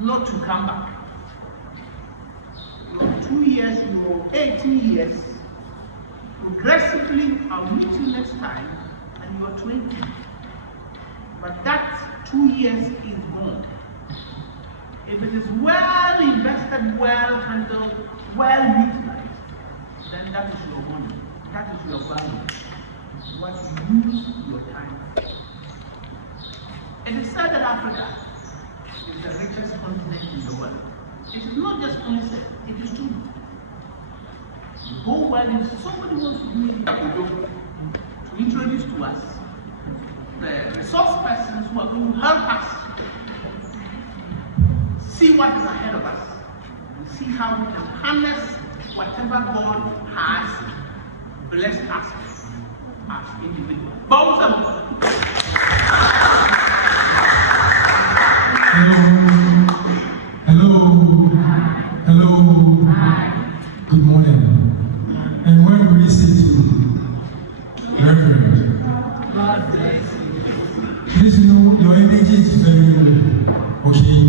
Not to come back. You're 2 years, you're 18 years. Progressively, I'll meet you next time, and you're 20. But that 2 years is gone. If it is well invested, well handled, well utilized, then that is your money. That is your value. What you use your time for. It is said that Africa is the richest continent in the world. It is not just concept, it is true. The whole world, if somebody wants to do it, to introduce to us the resource persons who are going to help us see what is ahead of us and see how we can harness whatever God has blessed us as individuals. Both of them. Hello. Good morning. And when we say to Reverend, please know your energy is very low, okay?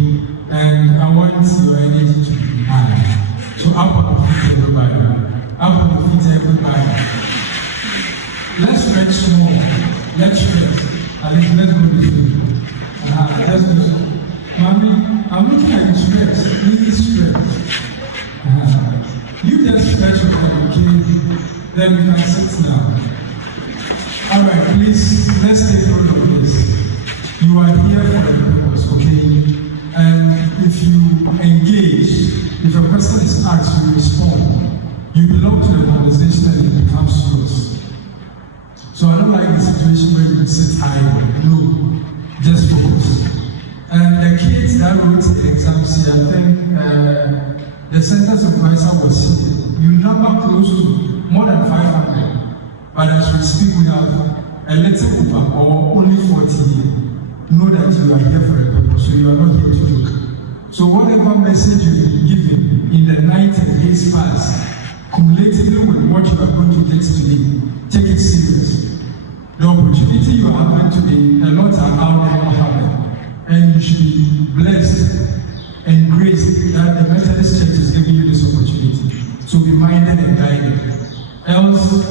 And I want your energy to be high. So up on the feet, everybody. Up on the feet, everybody. Let's stretch more. Let's stretch. At least let's go this way. Let's go. Mommy, I'm looking at you stretch. Please stretch. You just stretch okay? Then we can sit now. Alright, please, let's take note of this. You are here for a purpose, okay? And if you engage, if a person is asked, you respond. You belong to the conversation and it becomes yours. So I don't like the situation where you sit idle. No, just focus. And the kids that wrote the exams here, I think the Center Supervisor was here. You number close to more than 500. But as we speak, we have a little over or only 40 here. Know that you are here for a purpose, so you are not here to look. So whatever message you've been given in the night and days past, cumulatively with what you are going to get today, take it serious. The opportunity you are having today, a lot are out there not having. And you should be blessed and graced that the Methodist Church is giving you this opportunity. So be minded and guided. Else,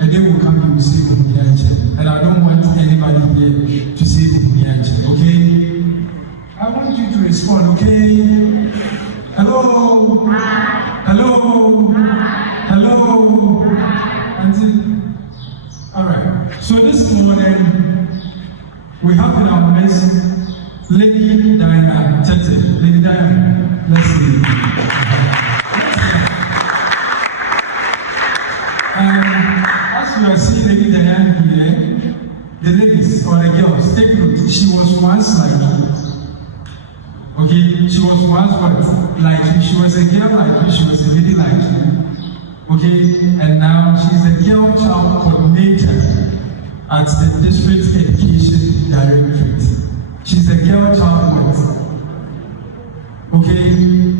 a day will come, you will say Buhunianche. And I don't want anybody here to say Buhunianche, okay? I want you to respond, okay? Hello? Hi. Hello? Hi. Hello? Hi. All right. So this morning, we have in our midst Lady Diana Tete. Lady Diana, let's see. As you are seeing Lady Diana here, the ladies or the girls, take note, she was once like you. Okay, she was once what? Like you. She was a girl like you, she was a lady like you. Okay, and now she's a girl child coordinator at the District Education Directorate. She's a girl child what? Okay,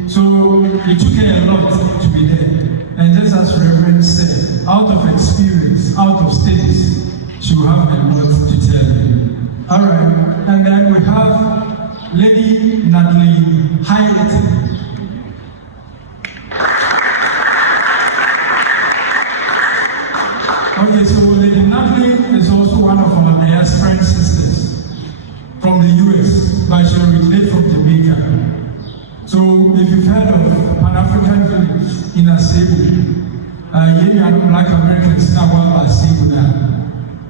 so it took her a lot to be there. And just as Reverend said, out of experience, out of studies, she will have a lot to tell you. All right, and then we have Lady Natalie Hyatt. Okay, so Lady Natalie is also one of our diaspora sisters from the US, but she originated from Jamaica. So if you've heard of Pan-African Village in Asebu, Black Americans now want Asebu now.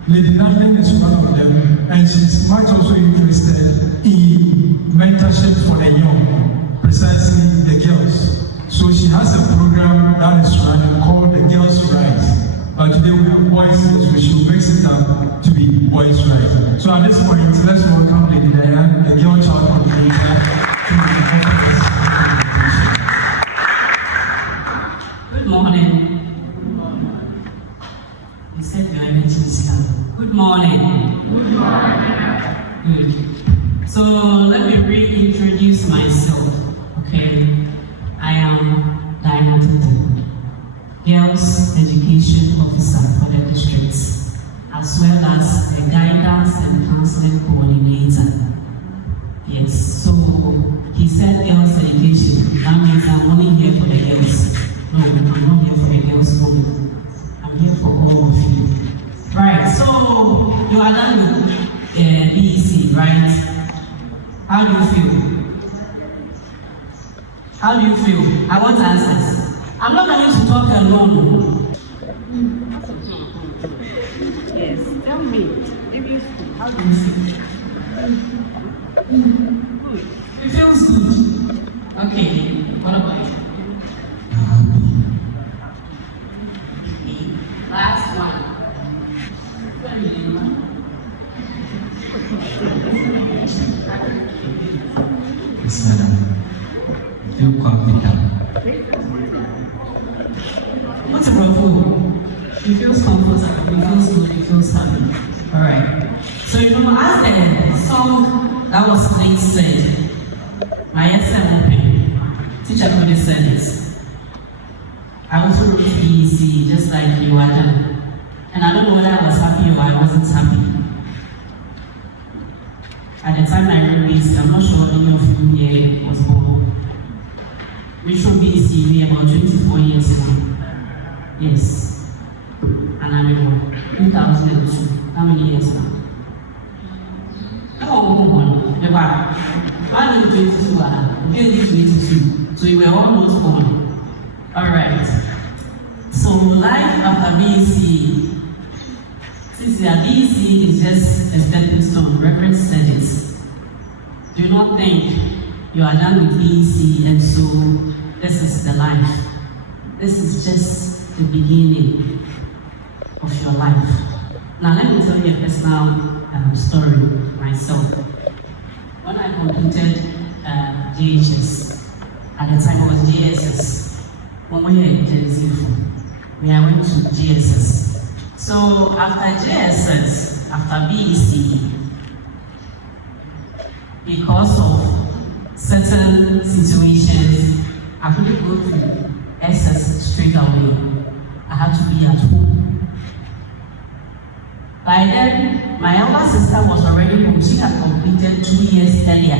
Lady Natalie is one of them, and she's much also interested in mentorship for the young, precisely the girls. So she has a program that is running called the Girls' Rise. But today we have boys, so she will mix it up to be boys' rise. So at this point, let's welcome Lady Diana, the girl child coordinator, to the conference. Good morning. You said your energy is down. Good morning. Good morning. Good. So let me reintroduce myself. Okay. I am Diana Tete, Girls Education Officer for the districts, as well as a guidance and counseling coordinator. Yes, so he said girls education. That means I'm only here for the girls. No, I'm not here for the girls only. I'm here for all of you. Right, so you are done with BECE, right? How do you feel? How do you feel? I want answers. I'm not going to talk alone. Yes, tell me. How do you feel? Good. It feels good. Okay, what about you? Okay, last one. Yes, madam. I feel confident. What's about food? He feels comfortable, he feels good, he feels happy. Alright. So you know, as the song that was played said, my SM open, teacher could have said it. I also wrote BECE just like you are done. And I don't know whether I was happy or I wasn't happy. At the time I wrote BECE, I'm not sure any of you here was born. Which from BECE me about 24 years ago. Yes. And I'm in 2002. How many years now? I didn't 22. So you were almost born. Alright. So life after BECE. Since your BECE is just a stepping stone, Reverend said it. Do not think you are done with BECE and so this is the life. This is just the beginning of your life. Now let me tell you a personal story myself. When I completed JHS, at the time it was JSS. When we were in Genesee, I went to GSS. So after JSS, after BECE, because of certain situations, I couldn't go to SS straight away. I had to be at home. By then, my elder sister was already home. She had completed 2 years earlier.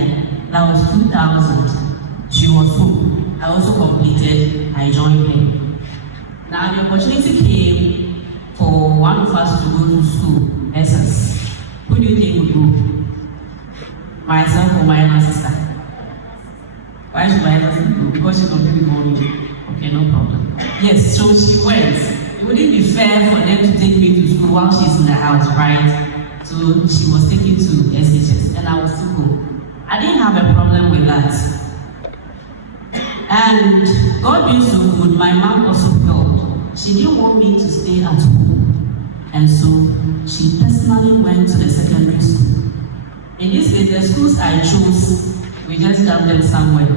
That was 2000. She was home. I also completed, I joined her. Now the opportunity came for one of us to go to school, SS, who do you think would go? Myself or my younger sister? Why should my younger sister go? Because she completely money. Okay, no problem. Yes, so she went. It wouldn't be fair for them to take me to school while she's in the house, right? So she was taken to SHS and I was still go. I didn't have a problem with that. And God being so good, my mom also helped. She didn't want me to stay at home. And so she personally went to the secondary school. In this case, the schools I chose, we just dumped them somewhere.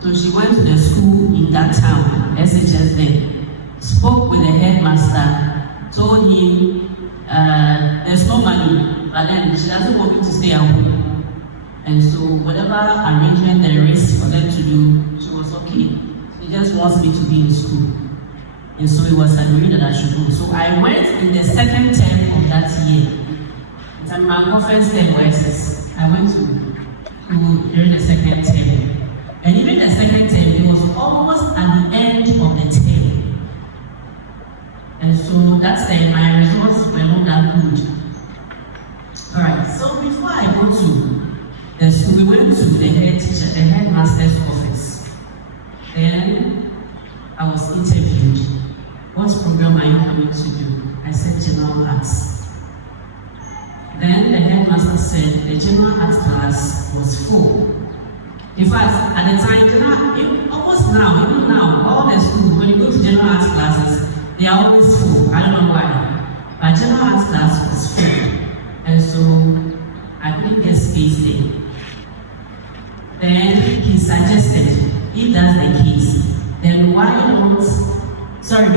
So she went to the school in that town, SHS there, spoke with the headmaster, told him there's no money, but then she doesn't want me to stay at home. And so whatever arrangement there is for them to do, she was okay. She just wants me to be in school. And so it was agreed that I should go. So I went in the second term of that year. It's a my conference term versus I went to school during the second term. And even the second term, it was almost at the end of the term. And so that's my results were not that good. Alright, so before I go to the school, we went to the head teacher, the headmaster's office. Then I was interviewed. What program are you coming to do? I said general arts. Then the headmaster said the general arts class was full. In fact, at the time, almost now, even now, all the schools, when you go to general arts classes, they are always full. I don't know why. But general arts class was full. And so I couldn't get space there. Then he suggested, if that's the case, then why not,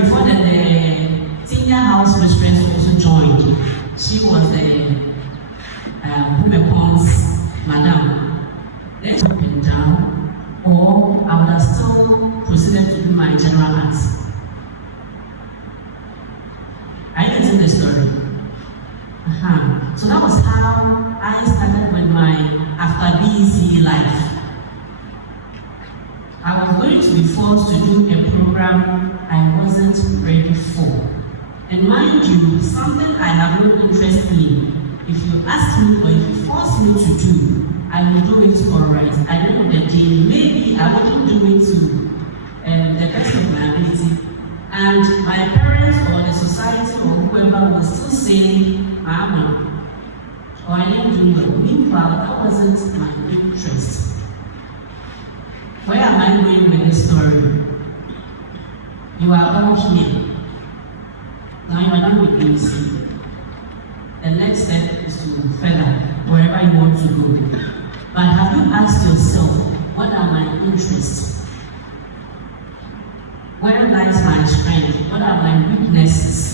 before that the senior house mistress also joined. She was the Humepon's madam. Let's up and down, or I would have still proceeded to do my general arts. I didn't tell the story. So that was how I started with my after BECE life. I was going to be forced to do a program I wasn't ready for. And mind you, something I have no interest in. If you ask me or if you force me to do, I will do it alright. At the end of the day, maybe I wouldn't do it to the best of my ability. And my parents or the society or whoever will still say, or I didn't do well. Meanwhile, that wasn't my interest. Where am I going with this story? You are all here. Now you are done with BECE. The next step is to further wherever you want to go. But have you asked yourself, what are my interests? Where lies my strength? What are my weaknesses?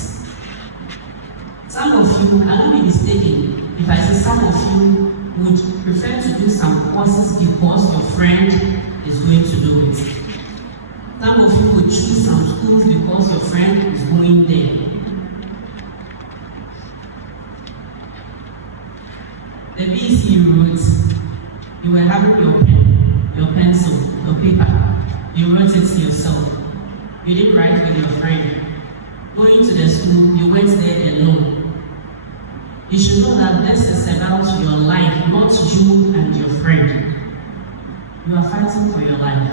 Some of you, I don't be mistaken if I say some of you would prefer to do some courses because your friend is going to do it. Some of you would choose some schools because your friend is going there. The BECE route, you were having your pen, your pencil, your paper. You wrote it yourself. You didn't write with your friend. Going to the school, you went there alone. You should know that this is about your life, not you and your friend. You are fighting for your life.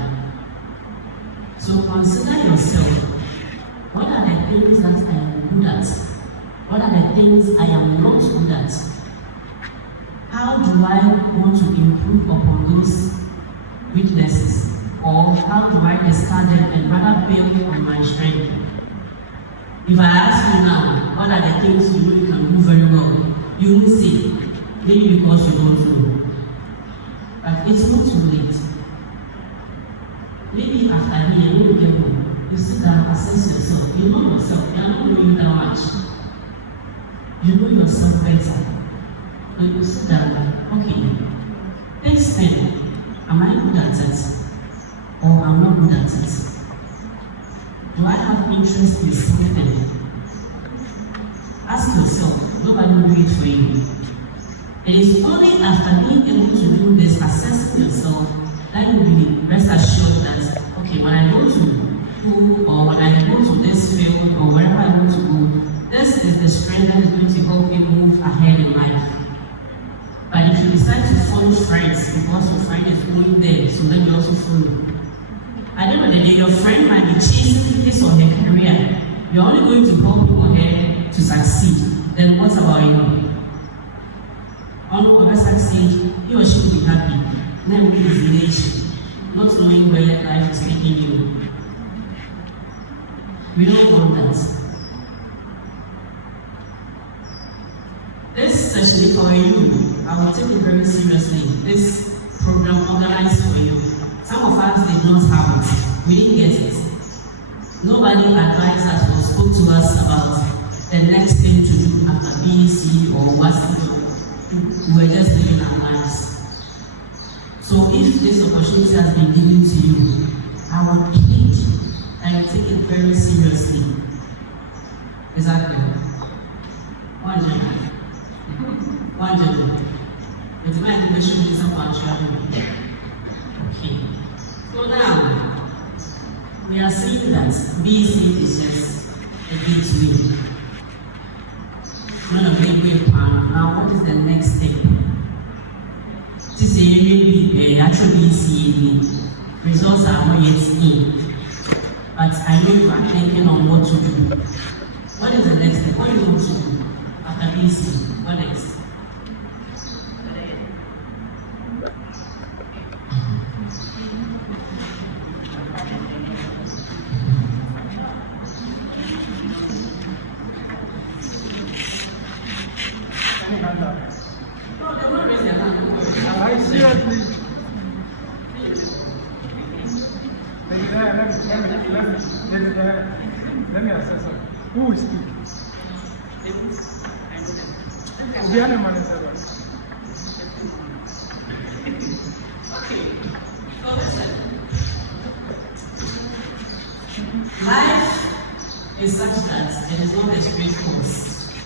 So consider yourself. What are the things that I am good at? What are the things I am not good at? How do I want to improve upon those weaknesses? Or how do I discard them and rather build on my strength? If I ask you now, what are the things you know you can do very well? You will say, maybe because you don't know. But it's not too late. Maybe after here, you will get home. You sit down, assess yourself. You know yourself. You are not knowing you that much. You know yourself better. So you sit down, okay, this thing, am I good at it? Or I'm not good at it? Do I have interest in something? Ask yourself, nobody will do it for you. It is only after being able to do this, assessing yourself, that you will be rest assured that, okay, when I go to school or when I go to this field or wherever I want to go, This is the strength that is going to help you move ahead in life. But if you decide to follow friends because your friend is going there, so then you also follow. At the end of the day, your friend might be chasing his or her career. You're only going to help him or her to succeed. Then what about you? Only succeed, he or she will be happy. Then will be resignation, not knowing where life is taking you. We don't want that. This session for you, I will take it very seriously. This program organized for you. Some of us did not have it. We didn't get it. Nobody advised us or spoke to us about the next thing to do after BECE or what's to do. We were just living our lives. So if this opportunity has been given to you, I will plead and I take it very seriously. Exactly. One gentleman. One gentleman. With my information is about traveling. Okay. So now, we are seeing that BECE is just a gateway. Not a gateway plan. Now, what is the next step? To say maybe actual BECE results are not yet in, but I know you are thinking on what to do. What is the next step? What do you want to do after BECE? What next? Let me assess it. Who is speaking? Life is such that it is not a straight course.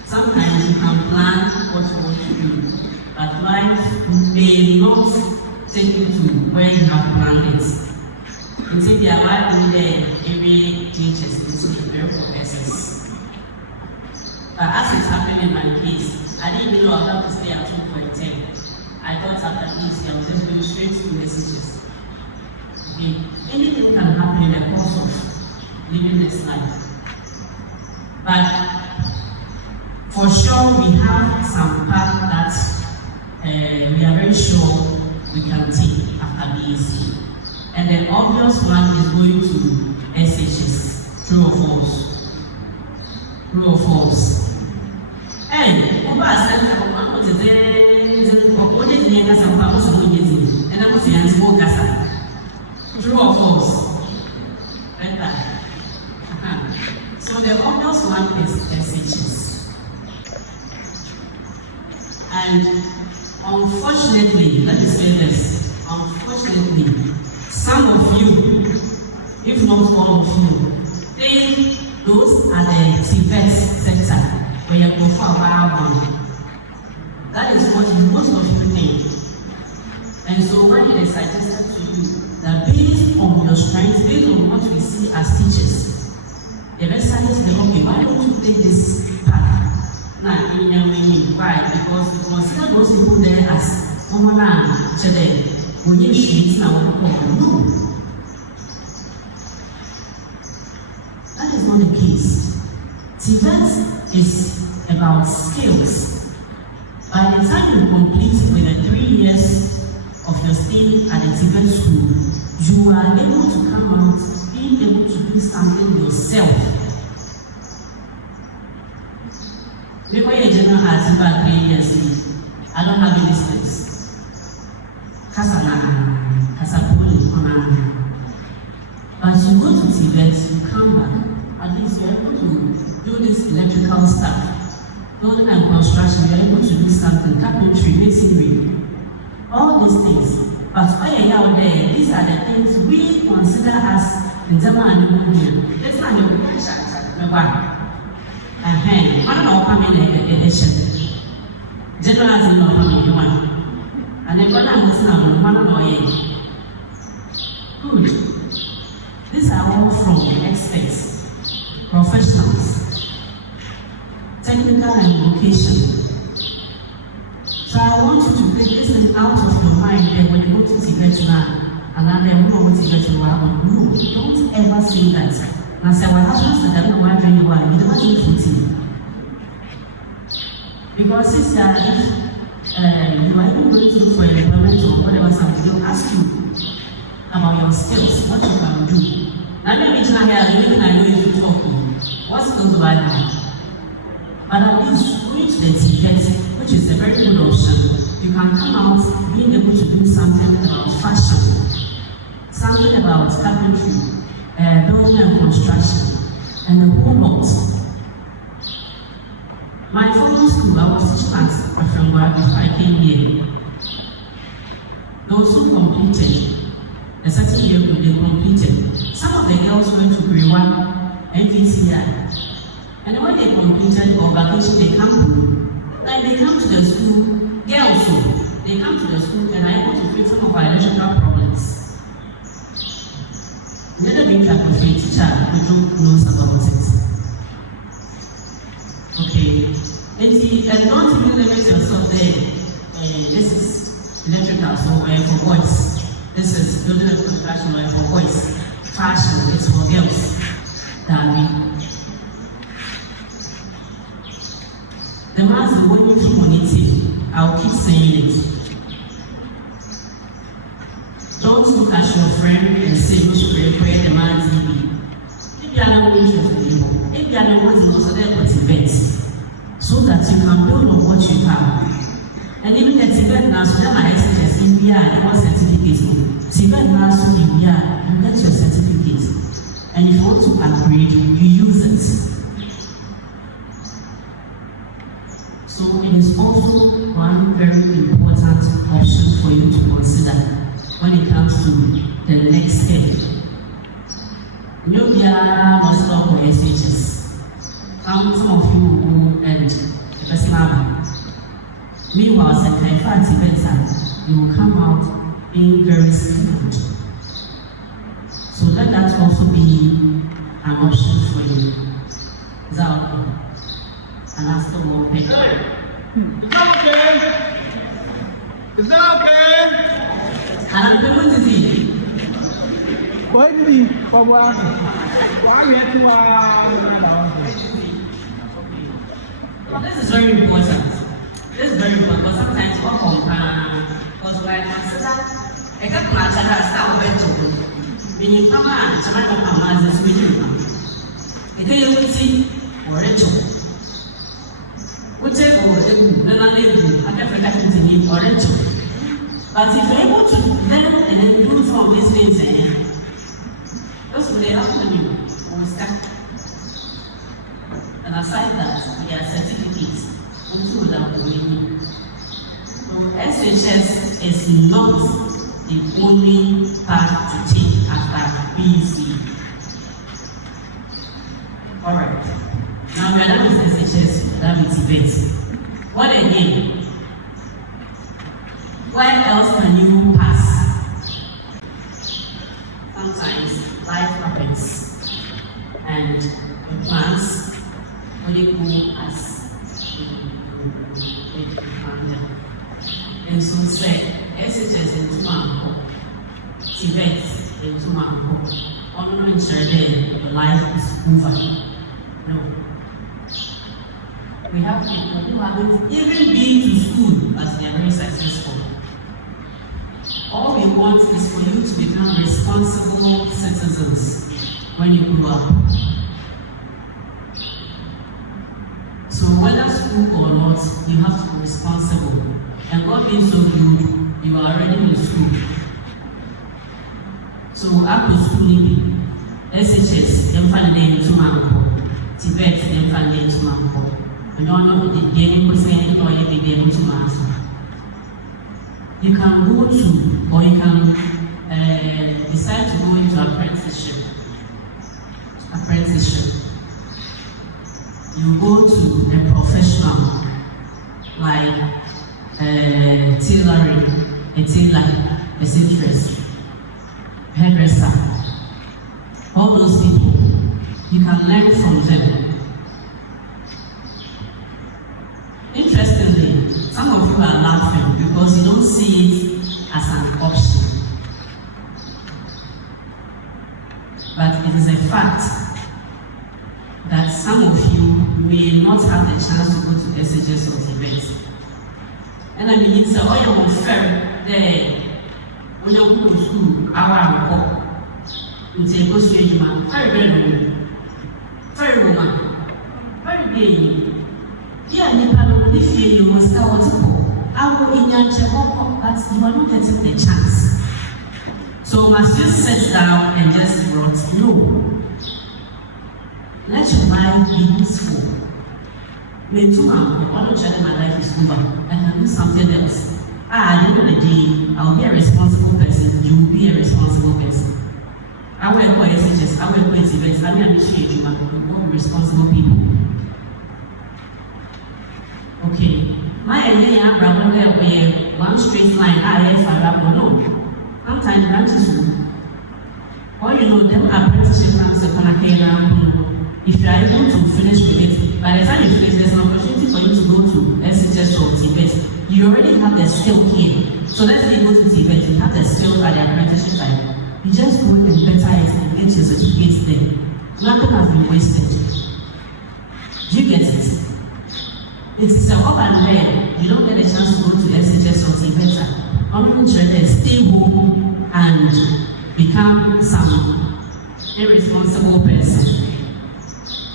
Sometimes you can plan what you want to do, but life may not take you to where you have planned it. You see, there are every teachers into the very processes. But as it's happened in my case, I didn't even know I had to stay at 2.10. I thought after this, I was just going straight to messages. Okay, anything can happen in the course of living this life. But for sure, we have some path that we are very sure we can take after BECE. And the obvious one is going to SHS, true or false? True or false? And over a center, what is what is the answer of our community? And I was the answer for Gaza. True or false? Better. So the obvious one is SHS. And unfortunately, let me say this, unfortunately, some of you, if not all of you, think those are the TVET sector where you go for a one. That is what most of you think. And so when it is suggested to you that based on your strengths, based on what we see as teachers, the best science is okay, why don't you take this path? Now, why? Because you consider those people there as common today. When you shoot now, no. That is not the case. TVET is about skills. By the time you complete with the 3 years of your stay at the TVET school, you are able to come out being able to do something yourself. Before you're a general has about 3 years, I don't have any skills. But you go to TVET, you come back, at least you're able to do this electrical stuff, building and construction, you're able to do something, carpentry, masonry, all these things. But when you're out there, these are the things we consider as in German and Movement. That's not your question, number one. One of our family edition. General is not family one. And then one of us one of good. These are all from experts, professionals. education. So I want you to take this thing out of your mind that when you go to Tibet now, and then we go to Tibet now, no, don't ever say that. And I said, what happens to them when I drink wine? You never drink fruity. Because sister, if you are even going to look for employment or whatever something, they'll ask you about your skills, what you can do. Now let me tell you, the reason I know you to talk to, what skills do I have? But at least going to the Tibet, which is a very good option, you can come out being able to do something about fashion, something about carpentry, building and construction, and a whole lot. My former school, I was teaching at Afrangwa before I came here. Those who completed a certain year group, they completed. Some of the girls went to grade 1 MVCI. And when they completed or vacation, they come to, like they come to the school, girls also, they come to the school and are able to fix some of our electrical problems. Never been type of a teacher who don't know about it. Okay. And don't even limit yourself there. This is electrical, so for boys. This is building and construction for boys. Fashion is for girls. The man's the one you community. I'll keep saying it. Don't look at your friend and say you should pray the man's TV. If you are not interested in people, if you are not wanting to there but events, so that you can build on what you have. And even the Tibet now, so that my SHS in India, and what certificate. Tibet now, so in India, you get your certificate. And if you want to upgrade, you use it. So it is also one very important option for you to consider when it comes to the next step. You must not go SHS. Some of you will go and Islam. Meanwhile, you will come out being very skilled. So let that also be an option for you. Is that okay? And I still won't pick up. Is that okay? Is that okay? And I'm going to see. Why did he? Why This is very important. This is very important because sometimes what because when I consider a couple of times when you come out, I'm not going to it can see or a job. Whichever then I live, I can continue or a job. But if you're able to learn and then do some of these things, those will help you or start. And aside that, we have certificates also without the winning. So SHS is not the only path to take after BECE. Alright. Now we are done with SHS, that is Tibet. What again? Where else can you pass? Sometimes life happens and your plans only go as and so say SHS in Tumanko, Tibet in Tumanko, honoring your life is over. No. We have people who haven't even been to school, but they are very successful. All we want is for you to become responsible citizens when you grow up. So whether school or not, you have to be responsible. And God being so good, you are already in school. So after school, SHS, them family to Manko, Tibet, them family to Manko. You don't know the game was saying or you be able to master. You can go to, or you can decide to go into apprenticeship. You go to a professional like tailoring, a tailor, a seamstress, hairdresser. All those people, you can learn from them. see it as an option. But it is a fact that some of you may not have the chance to go to SHS or events. And I mean, it's all fair there. When you go to school, our it's a good strange man, very woman, very big. Yeah, if you must start I will in your check, but you are not getting the chance. So must you sit down and just rot? No. Let your mind be useful. Me too, I'm not telling my life is over. I can do something else. At the end of the day, I will be a responsible person. You will be a responsible person. I will employ SHS, I will employ events, I will initiate you, and we will be responsible people. Okay. My idea, one straight line, no. Sometimes branches will. Or you know, them apprenticeship plans if you are able to finish with it, by the time you finish, there's an opportunity for you to go to SHS or Tibet. You already have the skill here. So let's say you go to Tibet, you have the skill at the apprenticeship time. You just go and better it and get your certificates there. Nothing has been wasted. Do you get it? It's a up and learn. You don't get a chance to go to SHS or Tibet. I'm interested, stay home and become some irresponsible person.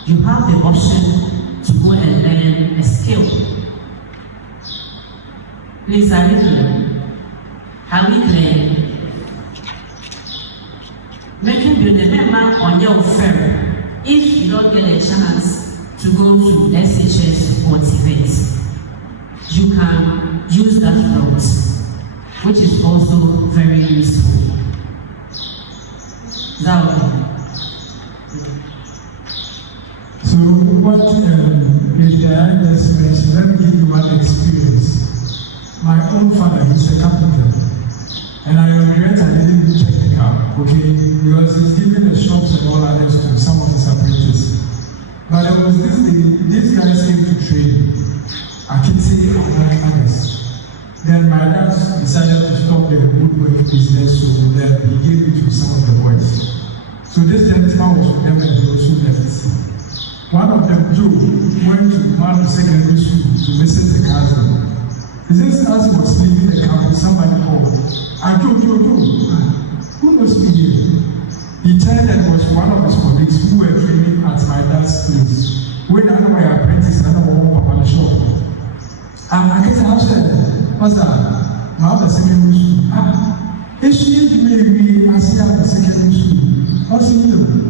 You have the option to go and learn a skill. Please, are we clear? Are we clear? Making the member on your fair if you don't get a chance to go to SHS or Tibet. You can use that route, which is also very useful. Now, so what if I just mentioned, let me give you one experience. My own father, he's a carpenter, and I regret I didn't do technical, okay, because he's giving the shops and all others to some of his apprentices. But there was this day, these guys came to train, Akiti and others. Then my dad decided to stop the woodwork business, so then he gave it to some of the boys. So this gentleman was with them and he also left. One of them, Joe, went to one secondary school to visit the cousin. This as he was leaving the campus, somebody called. And Joe, who knows me here? He turned and was one of his colleagues who were training at my dad's place. When I know my apprentice, I know Papa the shop. And I guess I said, what's that? My other secondary school. If she maybe as the secondary school, what's he doing?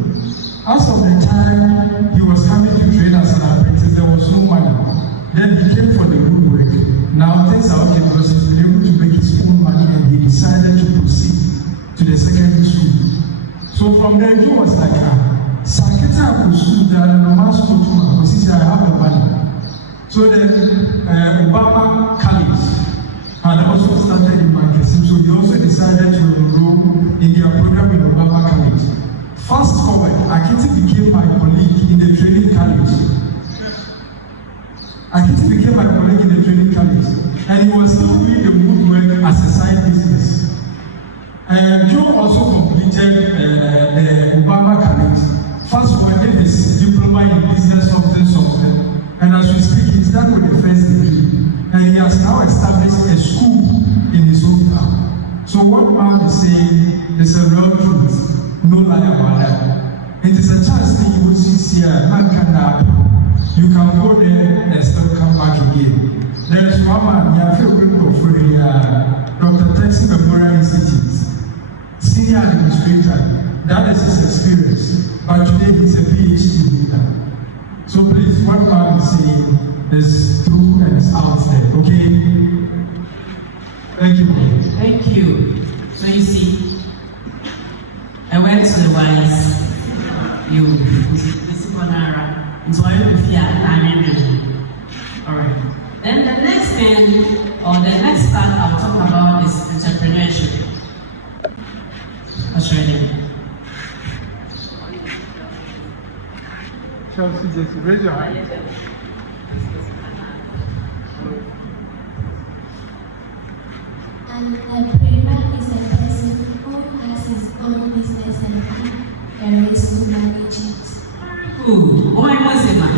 As of the time he was coming to train as an apprentice, there was no money. Then he came for the woodwork. Now things are okay because he's been able to make his own money and he decided to proceed to the secondary school. So from there, he was like, Sakita was school, there are no mass school to I have the money. So then Obama College had also started in Manchester. So he also decided to enroll in their program in Obama College. Fast forward, Akiti became my colleague in the training college. And he was still doing the woodwork as a side business. Joe also completed the Obama College. Fast forward, did his diploma in business something. And as we speak, he's done with the first degree. And he has now established a school in his hometown. So what Mom is saying is a real truth. No lie about that. It is a chance that you will see here. Man can happen. You can go there and still come back again. There is one man, you have a group of Dr. Texas Memorial Institute, senior administrator. That is his experience. But today he's a PhD leader. So please, what man is saying is true and is out there. Okay? Thank you. Thank you. So you see, I went to the wise, you, it's why you fear, alright. Then the next thing, or the next part I'll talk about is entrepreneurship. What's ready? Chelsea, just raise your hand. An entrepreneur is a person who has his own business and is to manage it. Good. Oh, I must say, man.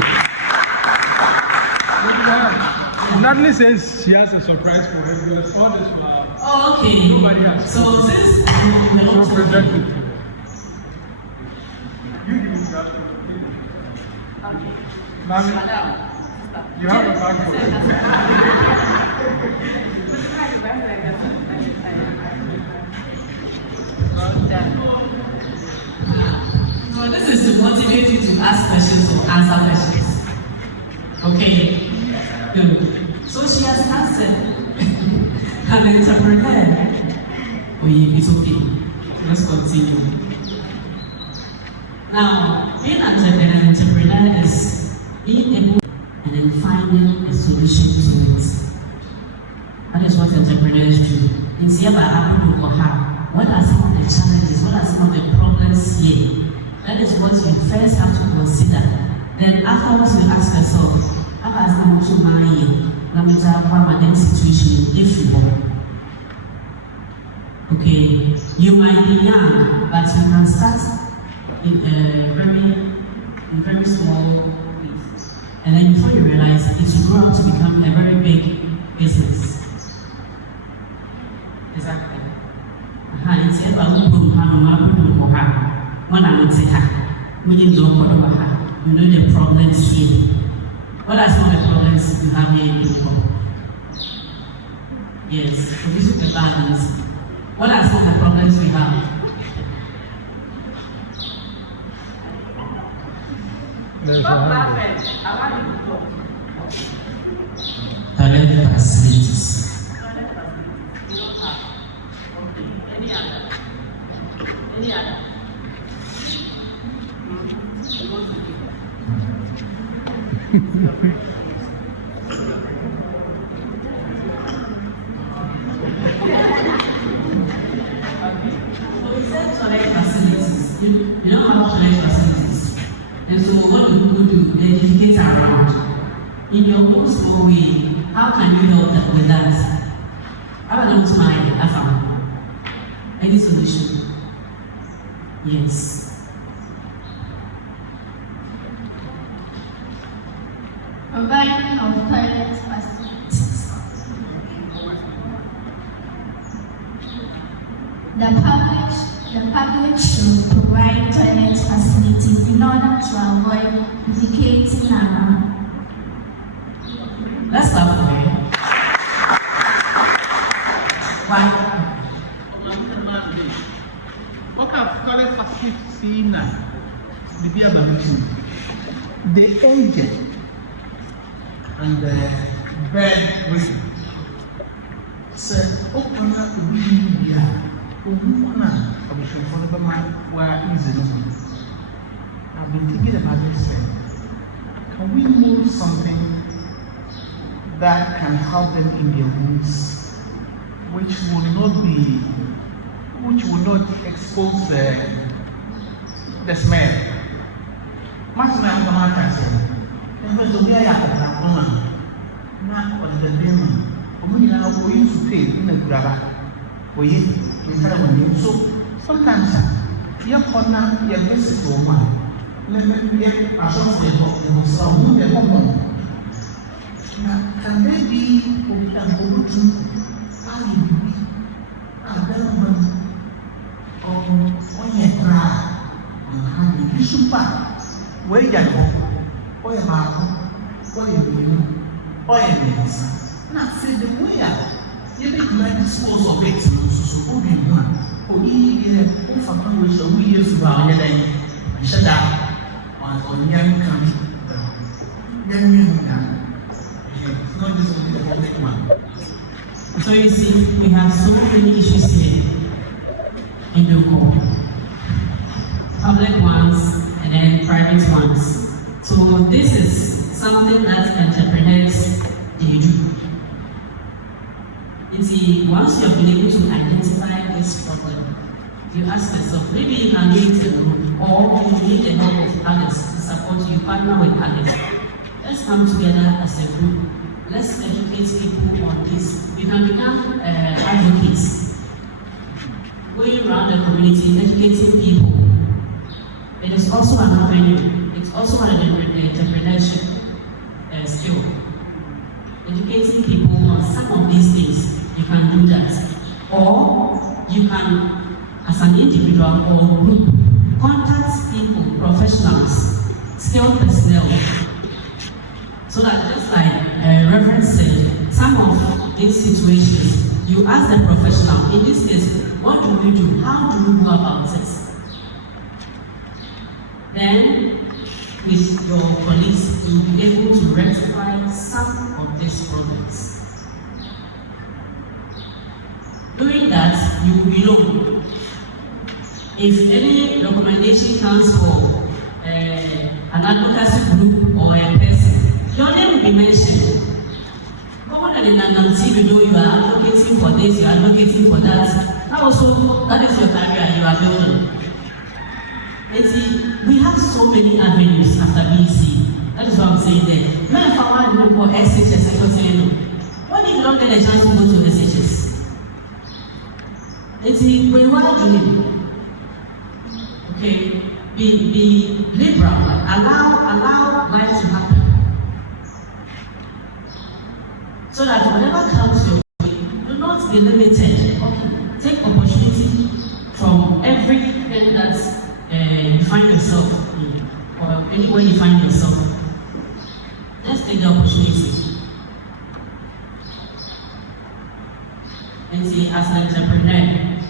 Natalie says she has a surprise for her. All this while. Oh, okay. Nobody has. So since we're not So projected. You give it that. Mami, you have a bag for So this is to motivate you to ask questions or answer questions. Okay. Good. So she has answered. An entrepreneur. Oh yeah, it's okay. Let's continue. Now, being an entrepreneur is being able and then finding a solution to it. That is what entrepreneurs do. In Abura Dunkwa Township, what are some of the challenges? What are some of the problems here? That is what you first have to consider. Then afterwards you ask yourself, how has I to marry? Let me tell you about that situation if you want. Okay, you might be young, but you can start in very small ways. And then before you realize it will grow up to become a very big business. Exactly. It's about you know the problems here. What are some of the problems you have here in Dunkwa? Yes, so this is the balance. What are some of the problems we have? Toilet facilities. Any other? Any other? So we said toilet facilities. You don't have toilet facilities. And so what do people do? They educate around. In your own small way, how can you help them with that? How about to mind? I found any solution? Yes. Providing of toilet facilities. The public should provide toilet facilities in order to avoid defecating around. Let's start with her. Why? What kind of toilet facilities see now? The agent and the bed with said, open up the media. Where is it? I've been thinking about this thing. Can we move something that can help them in their rooms, which will not expose the smell? Much now I'm going to say, there's a way I have a woman, not on the demon. We are going to pay in the grabber. So sometimes your partner, your visit to a man, let me get a short some the home. Can they be who can go to on your cry and you super where you go, or your mouth, or your baby, or your babies. Not say the way you make dispose of it, so be one. Or you for which the years ago, and shut down on young country. Then we can. It's not just only the public one. So you see, we have so many issues here in Dunkwa. Public ones and then private ones. So this is something that entrepreneurs they do. You see, once you have been able to identify this problem, you ask yourself, maybe you can do it alone, or you need the help of others to support you, partner with others. Let's come together as a group let's educate people on this. We can become advocates, going around the community, educating people. It is also an avenue. It's also an entrepreneurship skill. Educating people on some of these things, you can do that. Or you can, as an individual or group, contact people, professionals, skilled personnel, so that just like Reverend said, some of these situations, you ask the professional, in this case, what do we do? How do we go about it? Then, with your colleagues, you will be able to rectify some of these problems. Doing that, you will know if any recommendation comes for an advocacy group or a person, your name will be mentioned. Common and in an TV, you are advocating for this, you are advocating for that. That is your career you are building. And see, we have so many avenues after BECE. That is what I'm saying there. When I found out for SHS, what if you don't get a chance to go to SHS? And see, when you are doing, okay, be liberal, allow life to happen. So that whatever comes your way, do not be limited. Okay, take opportunity from everything that you find yourself in, or anywhere you find yourself. Let's take the opportunity. And see, as an entrepreneur,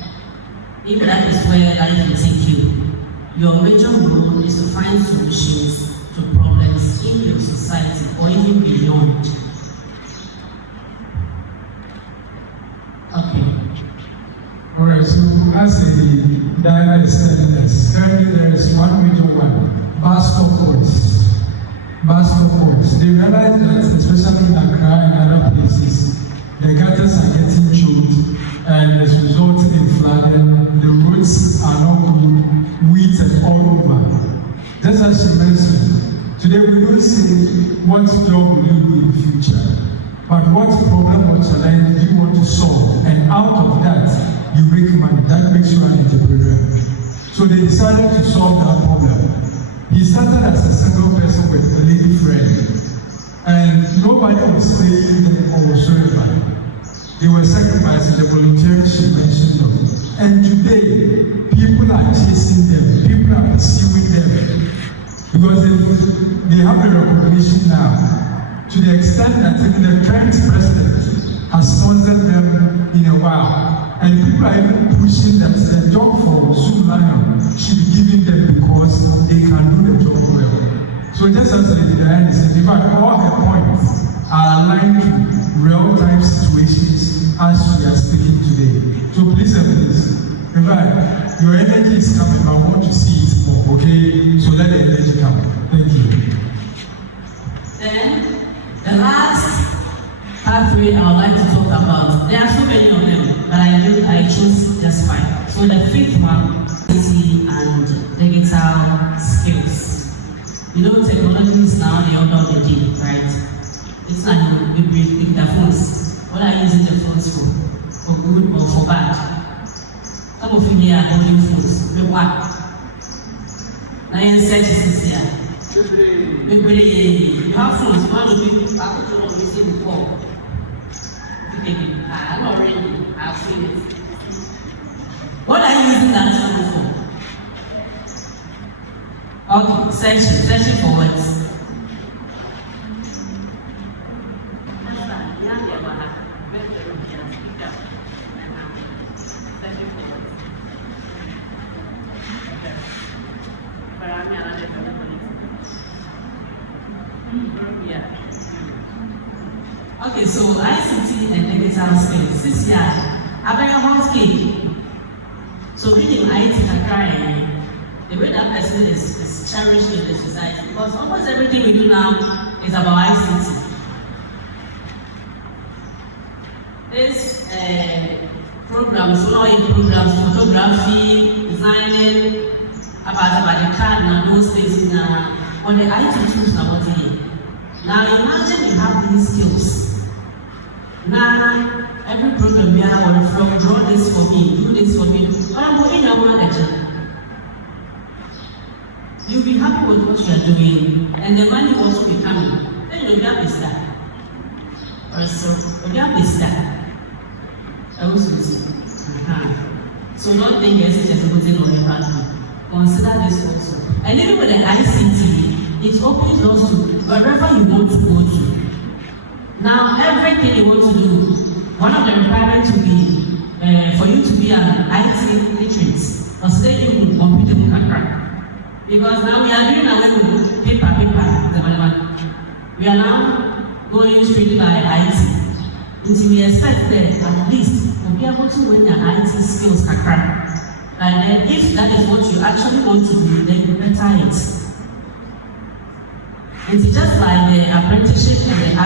if that is where life will take you, your major role is to find solutions to problems in your society or even beyond. Okay. All right, so as the dialogue is telling us, currently there is one major one, bus stop boys. They realize that, especially in Accra and other places, the gutters are getting choked and it's resulting in flooding. The roads are not good, weeds and all over. Just as she mentioned, today we don't say what job will you do in the future, but what problem or challenge do you want to solve, and out of that, you make money. That makes you an entrepreneur. So they decided to solve that problem. He started as a single person with a lady friend, and nobody was paying them or whatsoever. They were sacrificing the volunteering she mentioned of. And today, people are chasing them, people are pursuing them, because they have the recognition now, to the extent that the current president has sponsored them in a while. And people are even pushing that the job for Zoom Lion should be given them because they can do the job well. So just as Lady Diane said, in fact, all her points are aligned to real-time situations as we are speaking today. So please, in fact, your energy is coming. I want to see it more, okay? So let the energy come. Thank you. Then, the last pathway I would like to talk about, there are so many of them, but I chose just 5. So the 5th one, BECE and digital skills. You know, technology is now the order of the day, right? It's not with the phones. What are you using the phones for good or for bad? Some of you here are holding phones. With what? Now you search this here. You have phones. One of you have to know this before. I'm not ready. I've seen it. What are you using that phone for? Okay, searching for words. Okay, so ICT and digital skills. This year, I've been a hot cake. So reading IT and crying, the way that person is cherished in the society, because almost everything we do now is about ICT. This programs, programs, photography, designing, about the card and those things on the IT tools about here. Now imagine you have these skills. Now, every program we are from draw this for me, do this for me. But I'm going to lecture. You'll be happy with what you are doing, and the money will also be coming. Then you'll be happy start. Also, you'll be happy start. I was busy. So don't think it's just a good thing or a bad thing. Consider this also. And even with the ICT, it opens doors to wherever you want to go to. Now, everything you want to do, one of the requirements will be for you to be an IT literate, or say you will computer book. Because now we are doing away with paper. We are now going straight by IT. Until we expect that at least we'll be able to win your IT skills. And if that is what you actually want to do, then you better it. It's just like the apprenticeship and the